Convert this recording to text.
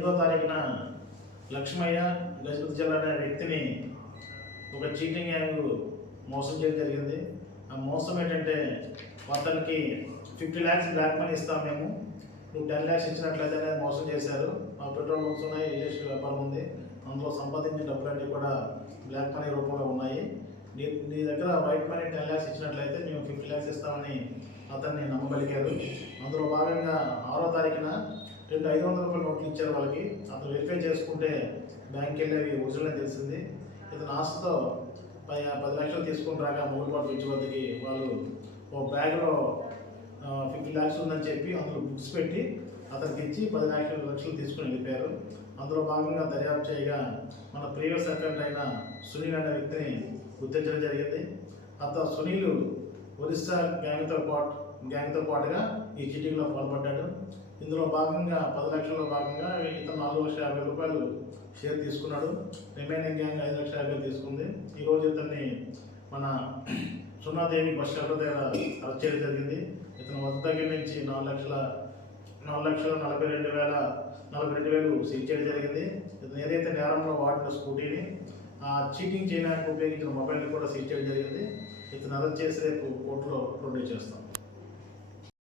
8వ తారీఖున లక్ష్మయ్య గజపతి జిల్లా అనే వ్యక్తిని ఒక చీటింగ్ గ్యాంగ్ మోసం చేయడం జరిగింది. ఆ మోసం ఏంటంటే అతనికి 50 lakhs బ్లాక్ మనీ ఇస్తాం మేము, నువ్వు 10 lakhs ఇచ్చినట్లయితే అనేది మోసం చేశారు. మా పెట్రోల్ బంక్స్ ఉన్నాయి, రియల్ వ్యాపారం ఉంది, అందులో సంపాదించిన డబ్బులన్నీ కూడా బ్లాక్ మనీ రూపంలో ఉన్నాయి. నీ దగ్గర వైట్ మనీ 10 lakhs ఇచ్చినట్లయితే మేము 50 lakhs ఇస్తామని అతన్ని నమ్మబలికారు. అందులో భాగంగా 6వ తారీఖున 2 500 రూపాయల నోట్లు ఇచ్చారు వాళ్ళకి. అతను వెరిఫై చేసుకుంటే బ్యాంక్కి వెళ్ళేవి ఒరిజినల్ తెలిసింది. ఇతను ఆశతో 10 లక్షలు తీసుకుని రాగా మూడుపాటు బ్రిడ్జ్ వద్దకి వాళ్ళు ఒక బ్యాగ్లో 50 lakhs ఉందని చెప్పి అందులో బుక్స్ పెట్టి అతనికి ఇచ్చి 10 లక్షలు తీసుకుని వెళ్ళిపోయారు. అందులో భాగంగా దర్యాప్తు చేయగా మన ప్రీవియస్ అకౌంట్ అయిన సునీల్ అనే వ్యక్తిని గుర్తించడం జరిగింది. సునీల్ ఒరిస్సా గ్యాంగ్తో పాటుగా ఈ చీటింగ్లో పాల్పడ్డాడు. ఇందులో భాగంగా 10 లక్షల్లో భాగంగా ఇతను 4,50,000 రూపాయలు షేర్ తీసుకున్నాడు. రిమైనింగ్ గ్యాంగ్ 5,50,000 తీసుకుంది. ఈరోజు ఇతన్ని మన సున్నాదేవి బస్ షెల్టర్ దగ్గర అరెస్ట్ చేయడం జరిగింది. ఇతను వద్ద దగ్గర నుంచి 4,42,000 సీజ్ చేయడం జరిగింది. ఇతను ఏదైతే నేరంలో వాడిన స్కూటీని, ఆ చీటింగ్ చేయడానికి ఉపయోగించిన మొబైల్ని కూడా సీజ్ చేయడం జరిగింది. ఇతను అరెస్ట్ చేసి రేపు కోర్టులో ప్రొడ్యూస్ చేస్తాం.